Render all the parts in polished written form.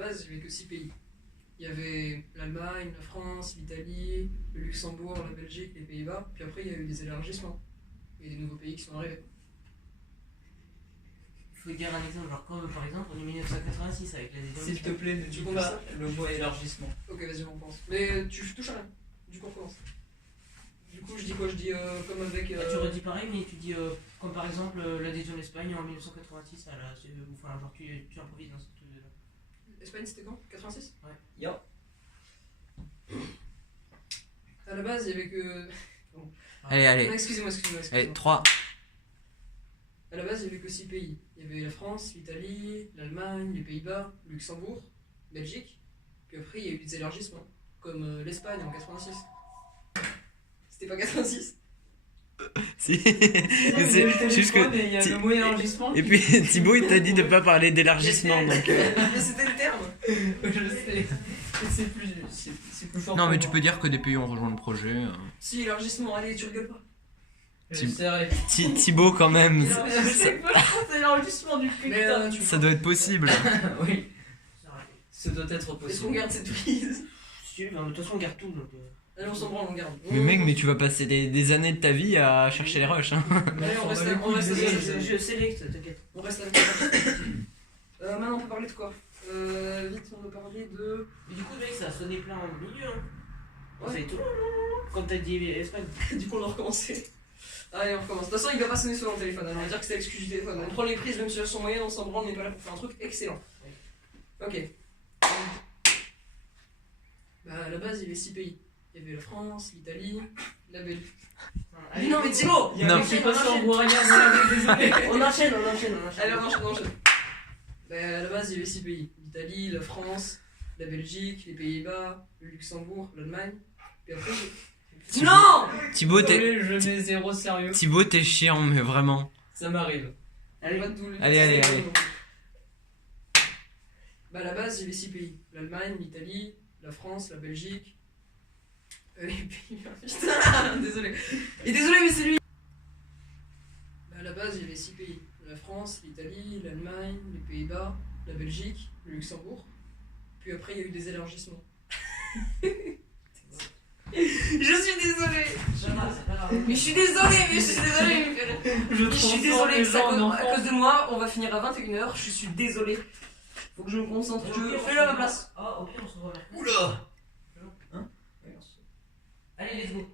base, il n'y avait que 6 pays. Il y avait l'Allemagne, la France, l'Italie, le Luxembourg, la Belgique, les Pays-Bas. Puis après, il y a eu des élargissements. Il y a des nouveaux pays qui sont arrivés. Il faut dire un exemple, genre comme par exemple en 1986 avec l'adhésion. S'il te plaît, ne dis pas le mot élargissement. Ok, vas-y, on pense. Mais tu touches à rien. Du coup, on recommence. Du coup, je dis quoi? Je dis comme avec. Tu redis pareil, mais tu dis comme par exemple l'adhésion de l'Espagne en 1986 à la. Enfin, genre tu improvises dans ce truc là. L'Espagne, c'était quand? 86? Ouais. Yo. À la base, il y avait que. Bon. Allez. Non, excusez-moi. Allez, 3. À la base, il n'y avait que 6 pays. Il y avait la France, l'Italie, l'Allemagne, les Pays-Bas, le Luxembourg, Belgique. Puis après, il y a eu des élargissements, comme l'Espagne en 86. C'était pas 86? Si. C'est juste que. Il y a le mot élargissement. Et puis Thibaut, il t'a dit de pas parler d'élargissement, donc. Mais c'était le terme. Je sais. C'est plus fort. Non, mais tu peux dire que des pays ont rejoint le projet. Si, élargissement, allez, tu rigoles pas. Thibaut, quand même. C'est l'élargissement du putain. Mais Ça doit être possible. Oui. Ça doit être est-ce qu'on possible. garde cette prise? Si, mais de toute façon on garde tout donc. Allez, on s'en branle, on garde. Mais mec, mais tu vas passer des années de ta vie à chercher les rushs. Hein. Allez, on reste Je sélecte, t'inquiète. On reste là. Maintenant, on peut parler de quoi? Vite, on va parler de. Mais du coup, mec, ça a sonné plein au milieu. Hein. Ouais. C'est tout. Comme t'as dit Espagne. Du coup, on va recommencer. Allez, on recommence. De toute façon, il va pas sonner sur mon téléphone. Alors, on va dire que c'est l'excuse du téléphone. On prend les prises, même si elles sont moyennes, on s'en branle, on n'est pas là pour faire un truc excellent. Ok. Bah, à la base, il y avait 6 pays. Il y avait la France, l'Italie, la Belgique. Allez, non, mais Thibaut! Non. Je sais pas si on voit rien. Désolé. On enchaîne. Allez, on enchaîne. Bah, à la base, il y avait 6 pays. L'Italie, la France, la Belgique, les Pays-Bas, le Luxembourg, l'Allemagne. Puis après, Non! Thibaut, Désolé, je mets zéro sérieux. Thibaut, t'es chiant, mais vraiment. Ça m'arrive. Pas de tous les- Allez. Bah, à la base, il y avait 6 pays. L'Allemagne, l'Italie, la France, la Belgique. Les Pays-Bas. Putain, désolé. Et désolé, mais c'est lui. Bah, à la base, il y avait 6 pays. La France, l'Italie, l'Allemagne, les Pays-Bas, la Belgique, le Luxembourg. Puis après, il y a eu des élargissements. Je suis désolé. Mais je suis désolé. Je suis désolé. À cause de moi, on va finir à 21h. Je suis désolé. Faut que je me concentre. Fais-le à ma place. Ah, ok, on se revoit. Oula. Allez, let's go.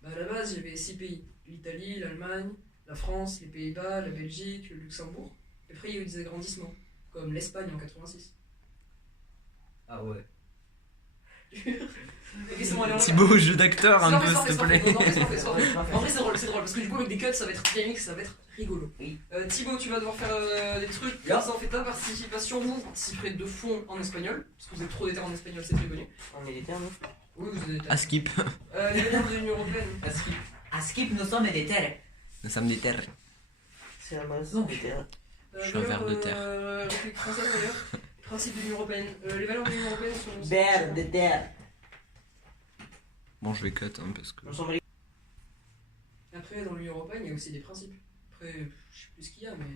Bah, à la base, il y avait 6 pays. L'Italie, l'Allemagne, la France, les Pays-Bas, la Belgique, le Luxembourg. Et après, il y a eu des agrandissements, comme l'Espagne en 86. Ah ouais. Ok, c'est bon, allez, on Thibaut, jeu d'acteur un peu, s'il te plaît. En vrai, c'est drôle, parce que du coup, avec des cuts, ça va être dynamique, ça va être rigolo. Oui. Thibaut, tu vas devoir faire des trucs. Comme ça, on fait ta participation. Vous participerez de fond en espagnol, parce que vous êtes trop déter en espagnol, c'est très connu. On est des termes. Oui, vous êtes À skip. les membres de l'Union Européenne. À Skip, nous sommes des terres. Nous sommes des terres. C'est la maison des terres. Je suis un ver de terre. République française d'ailleurs. Principe de l'Union Européenne. Les valeurs de l'Union Européenne sont. Vers des terres. Bon, je vais cut hein, parce que. On s'en va. Après, dans l'Union Européenne, il y a aussi des principes. Après, je sais plus ce qu'il y a, mais.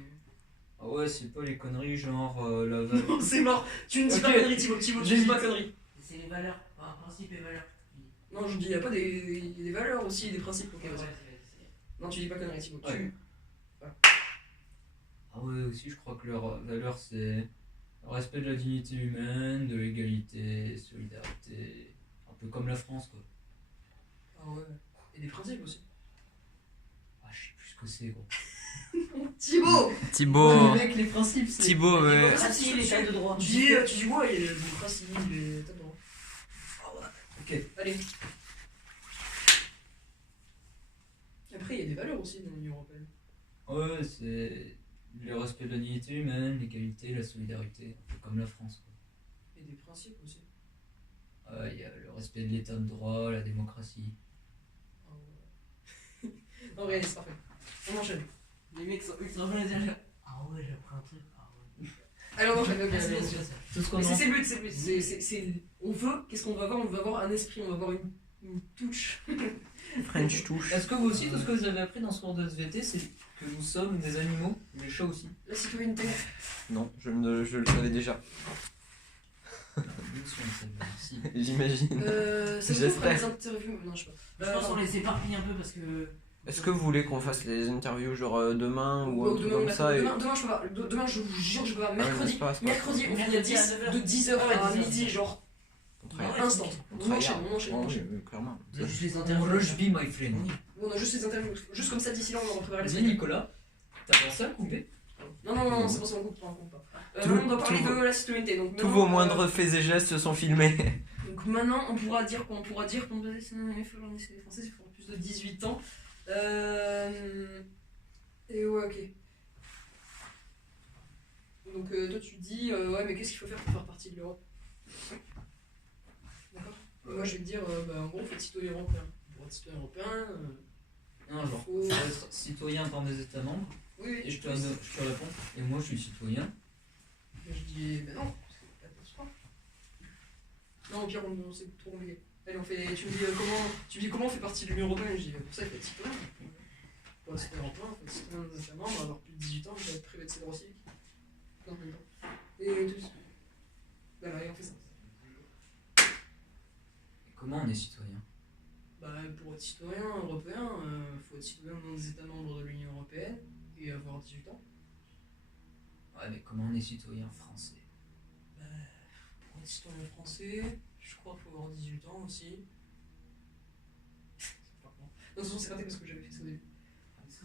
Ah ouais, c'est pas les conneries genre la valeur. C'est mort. Tu ne dis pas Ok. conneries, Thibaut. Tu ne dis pas conneries. C'est les valeurs. Enfin, principes et valeurs. Non, je dis, il n'y a pas des valeurs aussi et des principes. Ok, Ouais, vas-y. Non, tu dis pas conneries, Thibaut. Ouais. Ah ouais, aussi, je crois que leur valeur c'est le respect de la dignité humaine, de l'égalité, solidarité. Un peu comme la France quoi. Ah ouais. Et des principes aussi. Ah, je sais plus ce que c'est gros. Thibaut. Thibaut. Mec, les principes c'est. Thibaut, ouais. Ah si, l'état de droit. Tu dis, ouais, il y a des principes, les tas de droits. Ah ouais. Ok. Allez. Après, il y a des valeurs aussi dans l'Union Européenne. Ouais, c'est le respect de la dignité humaine, l'égalité, la solidarité. Un peu comme la France quoi. Et des principes aussi. Il y a le respect de l'état de droit, la démocratie. Ah ouais. Non, regardez, c'est parfait. On enchaîne. Les mecs sont ultra bien les achats. Ah ouais, j'ai appris un truc. Ah ouais. Allez, on enchaîne. Ok, Ah, c'est allez, bien on sûr, enchaîne. ça. Tout ce qu'on Mais en... c'est le but, c'est le but. On veut, qu'est-ce qu'on va avoir? On va avoir un esprit, on va avoir une touch. French touche. Est-ce que vous aussi, tout ce que vous avez appris dans ce cours de SVT, c'est que nous sommes des animaux, les chats aussi? La citoyenneté. Non, je le savais déjà. Merci. J'imagine. C'est vous J'espère. les interviews. Non, je sais pas. Je pense qu'on les éparpille un peu parce que. Est-ce que vous voulez qu'on fasse les interviews genre demain ou un truc demain, comme ça demain, je peux pas. Demain, je vous jure, je peux pas. Ah ouais, mais Mercredi, c'est pas- mercredi, on finit à 10, de 10h à midi, genre. On travaille. Instant. On enchaîne, on enchaîne, on Oui, enchaîne. oui, clairement. C'est juste les On interviews. rush be my friend. On a juste les interviews. Juste comme ça, d'ici là, on aura préparé les Dis spectacles. Nicolas, t'as pensé à couper? Non, c'est pour ça qu'on coupe pas, on coupe pas. Tout- Maintenant, on doit parler tout- de la citoyenneté. Donc, Tous maintenant, vos moindres faits et gestes sont filmés. Donc maintenant, on pourra dire qu'on doit dessiner les français, il faut plus de 18 ans. Et ouais, ok. Donc toi tu dis, ouais, mais qu'est-ce qu'il faut faire pour faire partie de l'Europe? D'accord. Et moi je vais te dire, en gros, faut être citoyen européen. Pour être citoyen européen, Non, genre, faut... faut être citoyen dans des États membres. Oui, Et je te réponds, et moi je suis citoyen. Et je dis, bah non, c'est pas de sport. Non, au pire, c'est trop compliqué. Allez, tu me dis comment on fait partie de l'Union Européenne? Je dis, pour ça, il faut être citoyen. Pour être citoyen européen, il faut être citoyen des États membres, avoir plus de 18 ans, il faut être privé de ses droits civiques. Non, même pas. Et tout ça. Voilà, et on fait ça. Et comment on est citoyen? Bah, pour être citoyen européen, il faut être citoyen dans des États membres de l'Union Européenne et avoir 18 ans. Ouais, mais comment on est citoyen français? Bah, pour être citoyen français, je crois qu'il faut avoir 18 ans aussi. C'est pas bon. Non, de toute façon, c'est raté parce que j'avais fait ça au début.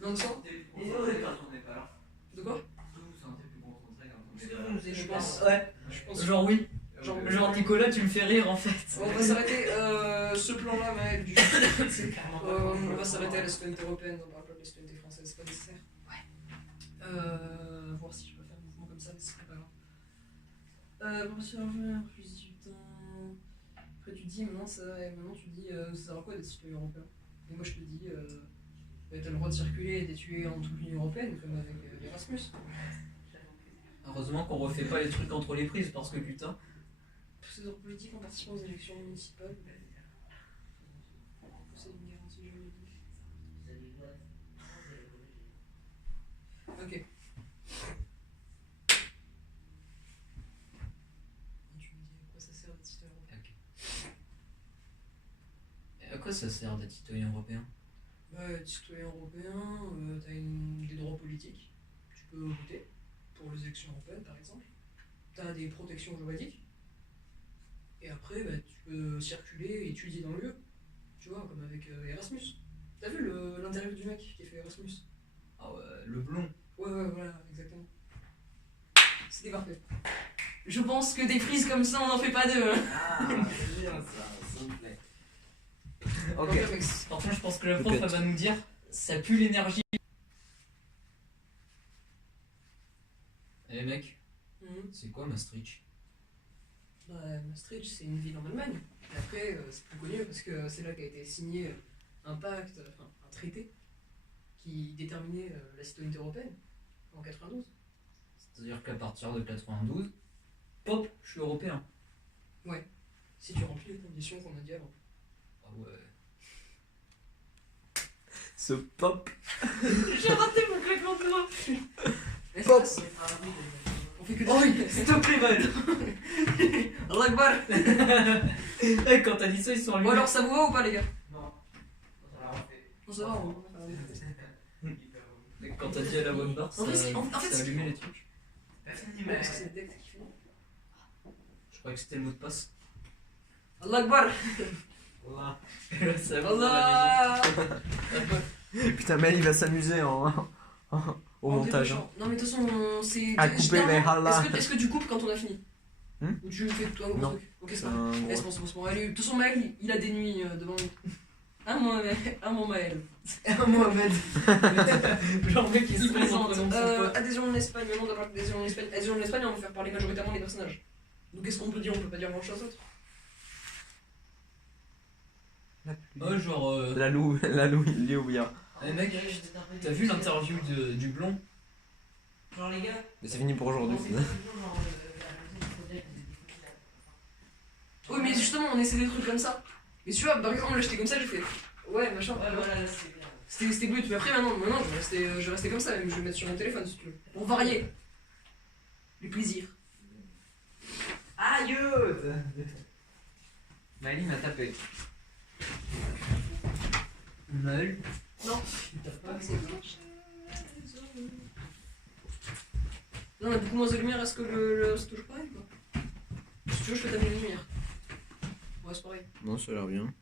Non, de sang. De quoi? Je pense. Ouais, Je pense. genre oui. Genre, Genre Nicolas, tu me fais rire en fait. On va s'arrêter. Ce plan-là, Maël, du on va s'arrêter à la citoyenneté européenne, on parle pas de la citoyenneté française, c'est pas nécessaire. Ouais. Voir si je peux faire un mouvement comme ça, mais ce serait pas grave. Pour survivre, plus 18 ans. Après, tu dis, maintenant tu dis, ça sert à quoi d'être citoyen européen? Et moi, je te dis, t'as le droit de circuler et d'étudier en toute l'Union Européenne, comme avec Erasmus. Heureusement qu'on refait pas les trucs entre les prises parce que putain. Tous ces ordres politiques en participant aux élections municipales. C'est une garantie juridique. Ok. Et tu me dis à quoi ça sert d'être citoyen européen? Et à quoi ça sert d'être citoyen européen? Bah, être citoyen européen, t'as des droits politiques. Tu peux voter pour les élections européennes par exemple. T'as des protections juridiques. Et après, bah, tu peux circuler et étudier dans le lieu. Tu vois, comme avec Erasmus. T'as vu l'interview du mec qui a fait Erasmus? Ah ouais, le blond. Ouais, voilà, exactement. C'était parfait. Je pense que des frises comme ça, on n'en fait pas deux. Hein. Ah, c'est bien ça, s'il vous plaît. Ok. Perfect. Par contre, je pense que la prof elle va nous dire ça pue l'énergie. Eh mec, c'est quoi Maastricht? Bah, Maastricht, c'est une ville en Allemagne. Et après, c'est plus connu parce que c'est là qu'a été signé un pacte, enfin un traité, qui déterminait la citoyenneté européenne en 92. C'est-à-dire qu'à partir de 92, pop, je suis européen. Si tu remplis les conditions qu'on a dit avant. Ah ouais. Ce pop. J'ai raté mon claquement de doigts. Pop. On fait que Oh oui, s'il te plaît, man. Allah Akbar. Eh, quand t'as dit ça, ils sont Bon allumés. alors, ça vous va ou pas, les gars? Non. Non, ça va, on va Quand t'as dit à la bonne barre, En fait, ça c'est- a allumé les trucs. parce que c'est le deck qui fait. Je croyais que c'était le mot de passe. Allah Akbar. Voilà. Et là, ça va dans la Allah. Putain, Mel il va s'amuser au montage. débauchant. Non, mais de toute façon, c'est. À couper les halas. Est-ce que tu coupes quand on a fini? Ou tu fais toi un gros Non. truc? Ok, c'est C'est pas grave. un Eh, c'est gros- bon, c'est bon. Allez, de toute façon, Maël, il a des nuits devant lui. Mon Maël. Mohamed. Genre, mec, il Il se présente présente. Son adhésion en Espagne. Maintenant, on doit parler d'adhésion en Espagne. Adhésion en Espagne, on va faire parler majoritairement les personnages. Donc, qu'est-ce qu'on peut dire? On peut pas dire grand chose d'autre. Ouais, genre. La Lou, Léouia. Eh mec, t'as vu l'interview du blond? Genre les gars. Mais c'est fini pour aujourd'hui. Oui, mais justement, on essaie des trucs comme ça. Mais tu vois, par exemple, là, j'étais comme ça, j'ai fait. Ouais, machin. Ouais, voilà, là c'est bien. C'était Glut, mais après maintenant je vais rester comme ça, même je vais mettre sur mon téléphone si tu veux. Pour varier. Les plaisirs. Aïe. Maëlie m'a tapé. Mal. Non. Non, on a beaucoup moins de lumière, est-ce que c'est toujours pareil ou pas? Si tu veux, je peux taper la lumière. Ouais, c'est pareil. Non, ça a l'air bien.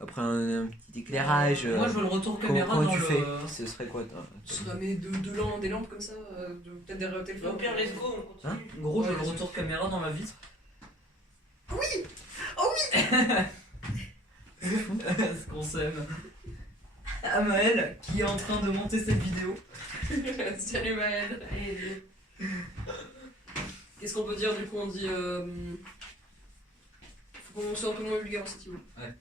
Après un petit éclairage. Moi je veux le retour caméra comment dans tu le. fais Ce serait quoi toi? Je vais mettre des lampes comme ça, peut-être derrière le Au téléphone. pire, let's go, on continue. Hein En gros, Ouais, j'ai le bien retour caméra dans ma vitre. Oui. Oh oui. Ce qu'on s'aime. Amael, qui est en train de monter cette vidéo. Salut Maël. Allez, Qu'est-ce qu'on peut dire du coup? On dit. Faut qu'on soit un peu moins vulgaire aussi, tu vois. Ouais.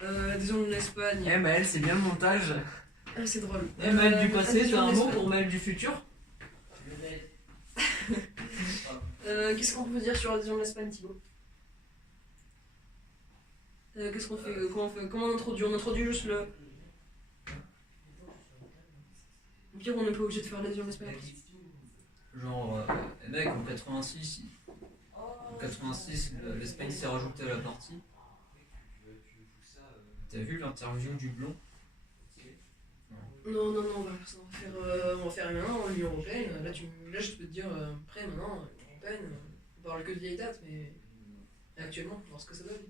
L'adhésion de l'Espagne. Eh Maël, c'est bien le montage. Ah, c'est drôle. Et Maël du passé, l'adhésion t'as un de mot l'Espagne. pour Maël du futur? Qu'est-ce qu'on peut dire sur l'adhésion de l'Espagne, Thibaut? Qu'est-ce qu'on fait? Comment on introduit? On introduit juste le. Au pire, on n'est pas obligé de faire l'adhésion de l'Espagne. Genre, mec, en 86, en 86 l'Espagne s'est rajoutée à la partie. T'as vu l'interview du blond? Non, on va faire ça. On va faire maintenant l'Union Européenne. Là, je peux te dire, après, maintenant, l'Union Européenne, on parle que de vieilles dates, mais actuellement, on va voir ce que ça donne.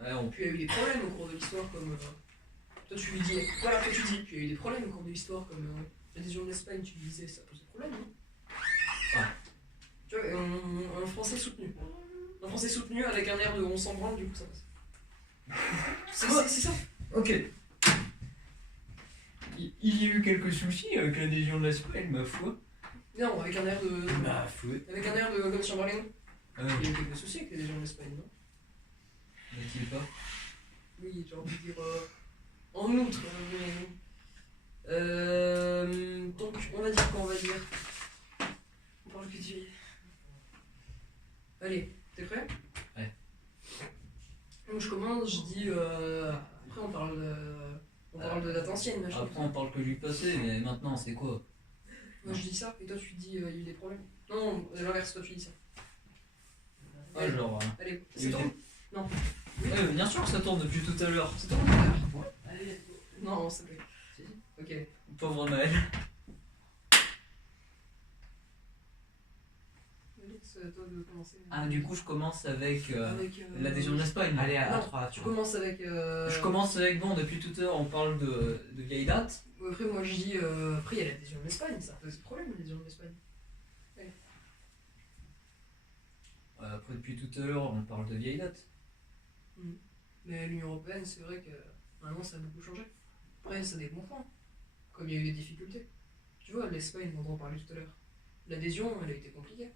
Ouais, on Puis il y a eu des problèmes au cours de l'histoire, comme. Toi, tu lui dis. Voilà, toi, tu dis. Puis il y a eu des problèmes au cours de l'histoire, comme l'adhésion de l'Espagne, tu disais, ça pose des problèmes, non? Ouais. Tu vois, un français soutenu. Un français soutenu avec un air de on s'en branle, du coup, ça passe. C'est ça. Ok. Il y a eu quelques soucis avec l'adhésion de l'Espagne, ma foi. Non, avec un air de. Ma foi. Avec un air de comme Chamberlain. Ah Il y a oui, eu quelques soucis avec l'adhésion de l'Espagne, non? n'est-il pas? Oui, j'ai envie de dire. En outre, donc, on va dire quoi? On va dire. On parle que de vie. Allez, t'es prêt? Ouais. Donc, je commence, je dis. Après, on parle de date ancienne, machin. Après, on parle que du passé, mais maintenant, c'est quoi? Moi, je dis ça, et toi, tu dis il y a eu des problèmes. Non, l'inverse, toi, tu dis ça. Ouais, genre. Allez, il y a c'est eu ton. Non. Oui. Ouais, bien sûr que ça tourne depuis tout à l'heure. C'est ton frère. allez, let's go. Non, s'il te plaît. Si. Ok. Pauvre Maël. C'est à toi de commencer. Ah, du coup, je commence avec Avec, l'adhésion de l'Espagne. Allez, à Non, 3. tu commences avec. Je commence avec, bon, depuis tout à l'heure, on parle de vieilles dates. Après, moi je dis. Après, il y a l'adhésion de l'Espagne, ça pose problème, l'adhésion de l'Espagne. Après, depuis tout à l'heure, on parle de vieilles dates. Mais l'Union Européenne, c'est vrai que maintenant ça a beaucoup changé. Après, ça a des bons points, comme il y a eu des difficultés. Tu vois, l'Espagne, dont on parlait tout à l'heure, l'adhésion, elle a été compliquée.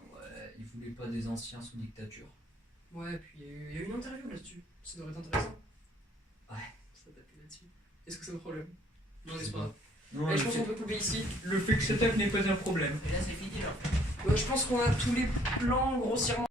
Ouais, ils voulaient pas des anciens sous dictature. Ouais, puis il y a eu une interview là-dessus, ça devrait être intéressant. Ouais. Ça tape là-dessus. Est-ce que c'est un problème? Non, Je c'est sais pas pas. grave. Non, Allez, je pense qu'on peut couper ici. le fait que ça tape n'est pas un problème. Et là c'est fini là. Je pense qu'on a tous les plans grossièrement.